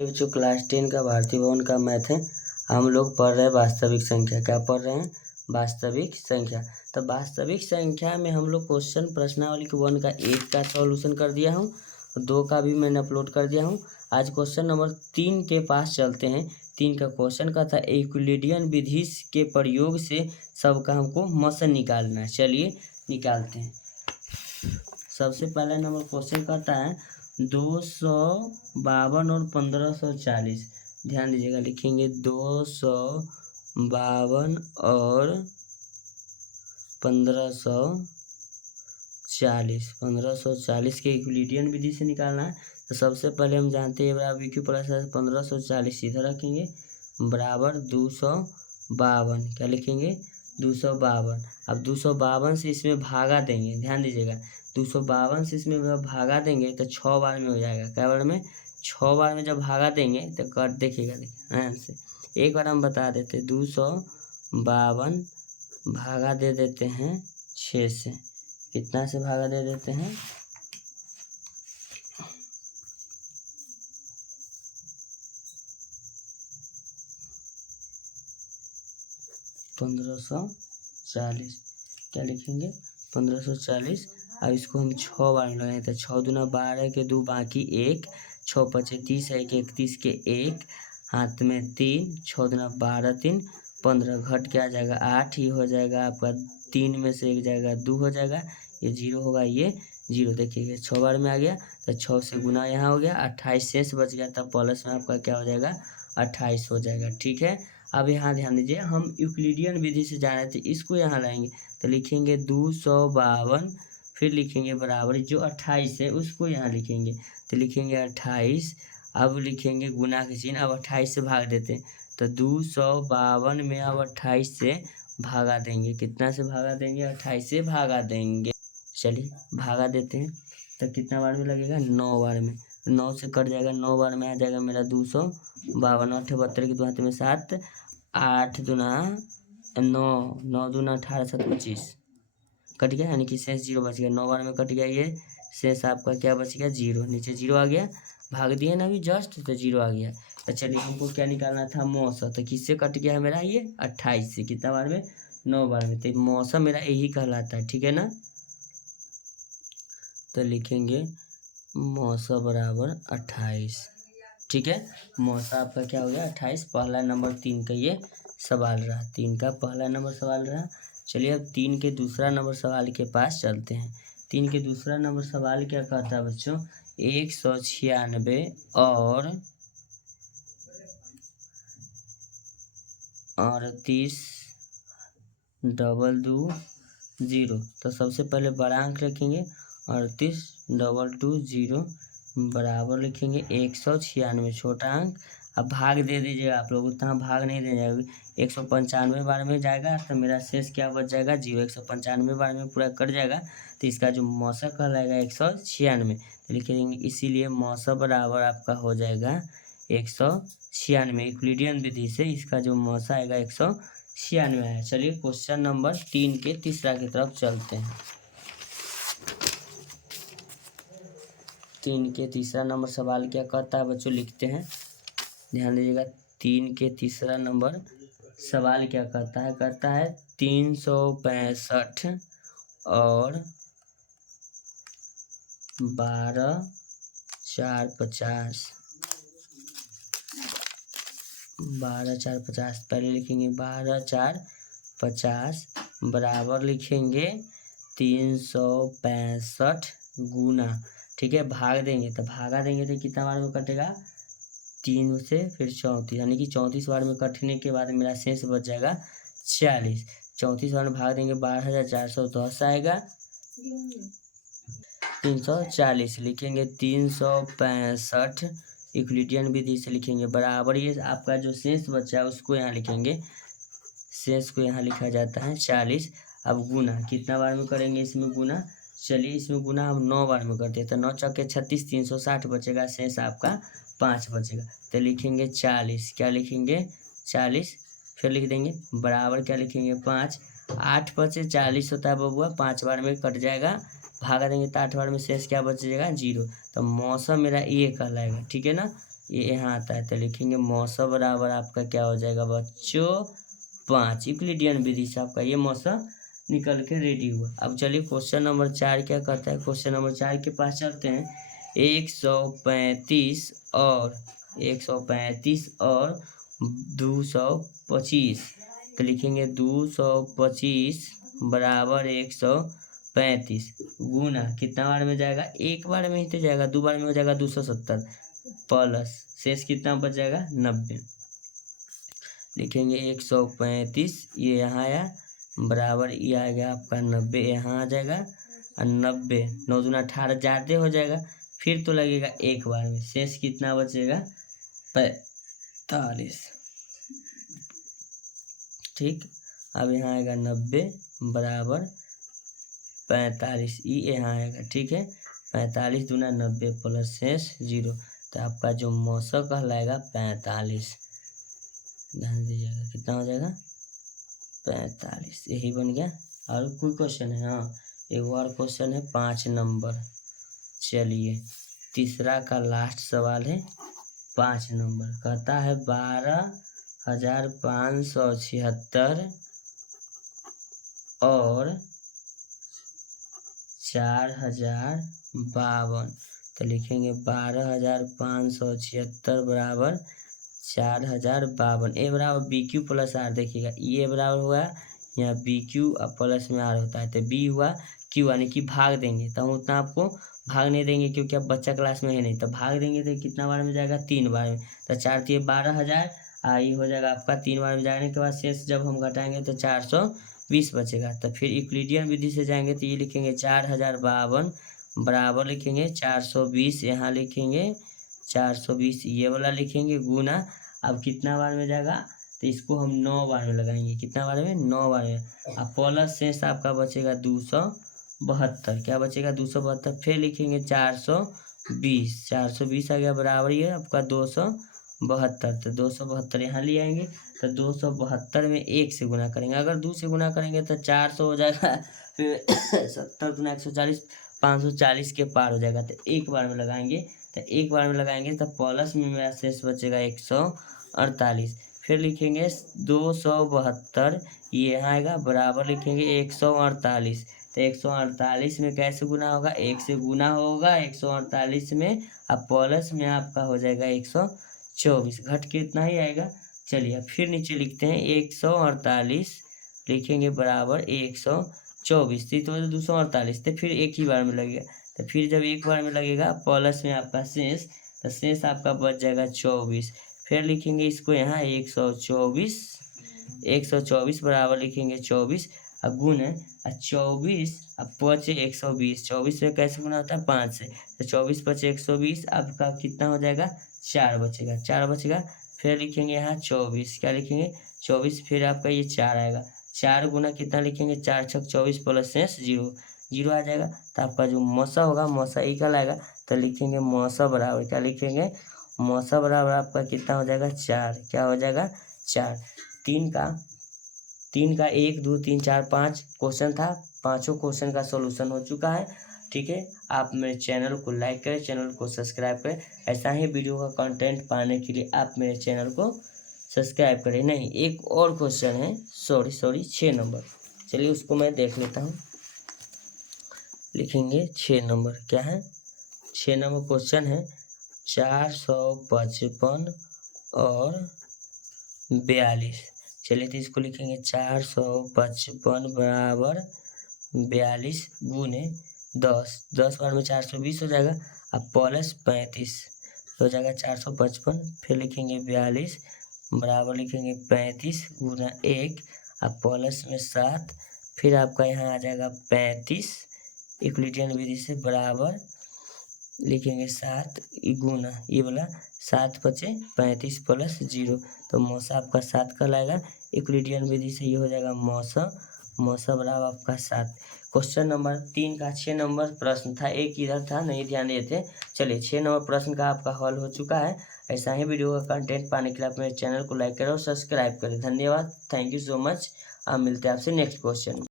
जो क्लास 10 का भारतीय भवन का मैथ है, हम लोग पढ़ रहे हैं वास्तविक संख्या। क्या पढ़ रहे हैं? वास्तविक संख्या। तो वास्तविक संख्या में हम लोग क्वेश्चन प्रश्नावली के 1 का 1 का सॉल्यूशन कर दिया हूँ, 2 का भी मैंने अपलोड कर दिया हूँ। आज क्वेश्चन नंबर 3 के पास चलते हैं। 3 का क्वेश्चन का था यूक्लिडियन विधि के प्रयोग से सबका हमको मसन निकालना है। चलिए निकालते हैं। सबसे पहला नंबर क्वेश्चन कहता है 252 और 1540। ध्यान दीजिएगा, लिखेंगे 252 और 1540। 1540 के यूक्लिडियन विधि से निकालना है। तो सबसे पहले हम जानते हैं बराबर वी क्यू प्लस 1540 इधर रखेंगे बराबर 252। क्या लिखेंगे? 252। अब 252 से इसमें भागा देंगे। ध्यान दीजिएगा, 252 से इसमें भागा देंगे तो 6 बार में हो जाएगा। क्या बार में? 6 बार में जब भागा देंगे तो कट देखिएगा से एक बार हम बता देते 252 भागा दे देते हैं 6 से। कितना से भागा दे देते हैं? 1540। क्या लिखेंगे? 1540। अब इसको हम 6 बार लगाए तो 6 दूना 12 के 2 बाकी 1, 6 पचे 30 है 31 के 1 हाथ में 3, 6 दूना 12 3 15 घट के आ जाएगा 8। ये हो जाएगा आपका 3 में से 1 जाएगा 2 हो जाएगा, ये 0 होगा, ये 0। देखिए 6 बार में आ गया तो 6 से गुना यहाँ हो गया 28 शेष बच गया, तब प्लस में आपका क्या हो जाएगा 28 हो जाएगा। ठीक है। अब यहाँ ध्यान दीजिए, हम यूक्लिडियन विधि से जाने थे, इसको यहाँ लाएंगे तो लिखेंगे 252, फिर लिखेंगे बराबर जो 28 है उसको यहाँ लिखेंगे तो लिखेंगे 28। अब लिखेंगे गुना के चिन्ह। अब 28 से भाग देते हैं तो 252 में अब 28 से भागा देंगे। कितना से भागा देंगे? 28 से भागा देंगे। चलिए भागा देते हैं तो कितना बार में लगेगा? 9 बार में। 9 से कट जाएगा, 9 बार में आ जाएगा मेरा 252। 8 72 की 2 हाथ में 7, 8 दूना 9, 9 दूना 18 7 25 कट गया, यानी कि शेष 0 बच गया। 9 बार में कट गया, ये शेष आपका क्या बच गया? 0। नीचे 0 आ गया, भाग दिए ना अभी जस्ट तो 0 आ गया। तो चलिए हमको क्या निकालना था? मौसा। तो किससे कट गया है मेरा? ये 28 से। कितना बार में? 9 बार में। तो मौसा मेरा यही कहलाता है। ठीक है ना। तो लिखेंगे मौसा बराबर 28। ठीक है, मौसा आपका क्या हो गया? 28। पहला नंबर 3 का ये सवाल रहा, 3 का पहला नंबर सवाल रहा। चलिए अब 3 के दूसरा नंबर सवाल के पास चलते हैं। 3 के दूसरा नंबर सवाल क्या कहता है बच्चों? 196 और 38 222 0। तो सबसे पहले बड़ा अंक रखेंगे 38 222 बराबर लिखेंगे 196 छोटा अंक। अब भाग दे दीजिएगा आप लोग, उतना भाग नहीं दे जाएगा। 195 बार में जाएगा तो मेरा शेष क्या बच जाएगा? 0। 195 बार में पूरा कट जाएगा तो इसका जो मौसा कहलाएगा 196। तो लिखेंगे इसीलिए मौसा बराबर आपका हो जाएगा 196। यूक्लिडियन विधि से इसका जो मौसा आएगा 196 है। चलिए क्वेश्चन नंबर 3 के तीसरा की तरफ चलते हैं। 3 के तीसरा नंबर सवाल क्या कहता है बच्चों? लिखते हैं, ध्यान दीजिएगा। 3 के तीसरा नंबर सवाल क्या कहता है? कहता है 365 और 12 4 50। 12 4 50 पहले लिखेंगे 12 4 50 बराबर लिखेंगे 365 गुना। ठीक है, भाग देंगे तो भागा देंगे तो कितना बार में कटेगा? 3 से फिर 34, यानी कि 34 बार में कटने के बाद मेरा शेष बच जाएगा 40। 34 बार में भाग देंगे 12,410 आएगा 340। लिखेंगे 365 यूक्लिडियन विधि से लिखेंगे बराबर ये आपका जो शेष बचा है उसको यहाँ लिखेंगे, शेष को यहाँ लिखा जाता है 40। अब गुना कितना बार में करेंगे इसमें गुना? चलिए इसमें गुना हम 9 बार में करते हैं तो 9 चौके 36 360 बचेगा, शेष आपका 5 बचेगा। तो लिखेंगे 40। क्या लिखेंगे? 40। फिर लिख देंगे बराबर क्या लिखेंगे? 5। 8 पचे 40 होता है बबुआ, 5 बार में कट जाएगा, भागा देंगे तो 8 बार में शेष क्या बचेगा? 0। तो मौसम मेरा ये कहलाएगा। ठीक है ना। ये यहाँ आता है, तो लिखेंगे मौसा बराबर आपका क्या हो जाएगा बच्चों 5। यूक्लिडियन विधि से आपका ये मौसा निकल के रेडी हुआ। अब चलिए क्वेश्चन नंबर 4 क्या कहता है। क्वेश्चन नंबर 4 के पास चलते हैं। 135 और 225, तो लिखेंगे 225 बराबर 135 गुना कितना बार में जाएगा, एक बार में ही तो जाएगा, दो बार में हो जाएगा 270 प्लस शेष कितना बच जाएगा 90। लिखेंगे 135 ये यहाँ आया बराबर ये आ गया आपका 90 यहाँ आ जाएगा, और 90 9 दूना 18 ज़्यादा हो जाएगा, फिर तो लगेगा एक बार में, शेष कितना बचेगा 45। ठीक, अब यहाँ आएगा 90 बराबर 45 ये यहाँ आएगा। ठीक है, 45 दूना 90 प्लस शेष 0, तो आपका जो मौसा कहलाएगा 45। ध्यान दीजिएगा कितना हो जाएगा 45, यही बन गया। और कोई क्वेश्चन है? हाँ, एक और क्वेश्चन है 5 नंबर। चलिए तीसरा का लास्ट सवाल है 5 नंबर। कहता है 12,576 और 4,052, तो लिखेंगे 12,576 बराबर 4,052। ए बराबर बी क्यू प्लस आर, देखिएगा ये बराबर हुआ यहाँ बी क्यू और प्लस में आर होता है, तो बी हुआ क्यू, यानी कि भाग देंगे तो हम उतना आपको भाग नहीं देंगे क्योंकि अब बच्चा क्लास में है नहीं, तो भाग देंगे तो कितना बार में जाएगा 3 बार में, तो 4 3 12,000 आई हो जाएगा आपका 3 बार में जाने के बाद शेष जब हम घटाएंगे तो 420 बचेगा। तो फिर यूक्लिडियन विधि से जाएंगे तो ये लिखेंगे 4,052 बराबर लिखेंगे 420, यहाँ लिखेंगे 420 ये वाला लिखेंगे गुना, अब कितना बार में जाएगा तो इसको हम 9 बार में लगाएंगे, कितना बार में 9 बार में, अब प्लस शेष आपका बचेगा 272, क्या बचेगा 272, फिर लिखेंगे 420 आ गया बराबर ये आपका 272, तो 272 यहाँ ले आएंगे, तो 272 में 1 से गुना करेंगे, अगर 2 से गुना करेंगे तो 400 हो जाएगा, फिर 70 गुना 140 540 के पार हो जाएगा, तो एक बार में लगाएंगे, तो एक बार में लगाएंगे तो प्लस में मेरा शेष बचेगा 148, फिर लिखेंगे 272 ये यहाँ आएगा बराबर लिखेंगे 148, तो 148 में कैसे गुना होगा, 1 से गुना होगा 148 में, अब प्लस में आपका हो जाएगा 124, घट के इतना ही आएगा। चलिए फिर नीचे लिखते हैं 148 लिखेंगे बराबर 124, तो 248, तो फिर एक ही बार में लगेगा, तो फिर जब एक बार में लगेगा प्लस में आपका शेष, तो शेष आपका बच जाएगा 24, फिर लिखेंगे इसको यहाँ 124 बराबर लिखेंगे 24 अब गुण है 24 अब 5 120, 24 में कैसे गुना होता है 5 से, तो 24 5 120 आपका कितना हो जाएगा 4 बचेगा, फिर लिखेंगे यहाँ 24, क्या लिखेंगे 24, फिर आपका ये 4 आएगा, 4 गुना कितना लिखेंगे 4 6 24 प्लस शेष 0 आ जाएगा, तो आपका जो मौसा होगा मौसा इक्वल आएगा, तो लिखेंगे मौसा बराबर क्या लिखेंगे मौसा बराबर आपका कितना हो जाएगा 4, क्या हो जाएगा 4। 3 का 1 2 3 4 5 क्वेश्चन था, पांचों क्वेश्चन का सॉल्यूशन हो चुका है। ठीक है, आप मेरे चैनल को लाइक करें, चैनल को सब्सक्राइब करें, ऐसा ही वीडियो का कंटेंट पाने के लिए आप मेरे चैनल को सब्सक्राइब करें। नहीं, एक और क्वेश्चन है, सॉरी 6 नंबर, चलिए उसको मैं देख लेता हूँ। लिखेंगे 6 नंबर, क्या है 6 नंबर क्वेश्चन है 455 और 42। चलिए तो इसको लिखेंगे 455 बराबर 42 गुने 10 बार में 420 हो जाएगा, अब प्लस 35 हो जाएगा 455, फिर लिखेंगे 42 बराबर लिखेंगे 35 गुना 1 अब प्लस में 7, फिर आपका यहाँ आ जाएगा 35 यूक्लिडियन विधि से बराबर लिखेंगे 7 गुना ये वाला 7 5 35 प्लस 0, तो मौसा आपका 7 कहलाएगा। यूक्लिडियन विधि से ये हो जाएगा मौसा बराबर आपका 7। क्वेश्चन नंबर 3 का 6 नंबर प्रश्न था, एक इधर था नहीं ध्यान देते। चलिए 6 नंबर प्रश्न का आपका हल हो चुका है। ऐसा ही वीडियो का कंटेंट पाने के लिए आप मेरे चैनल को लाइक करें और सब्सक्राइब करें। धन्यवाद, थैंक यू सो मच। आप मिलते हैं आपसे नेक्स्ट क्वेश्चन में।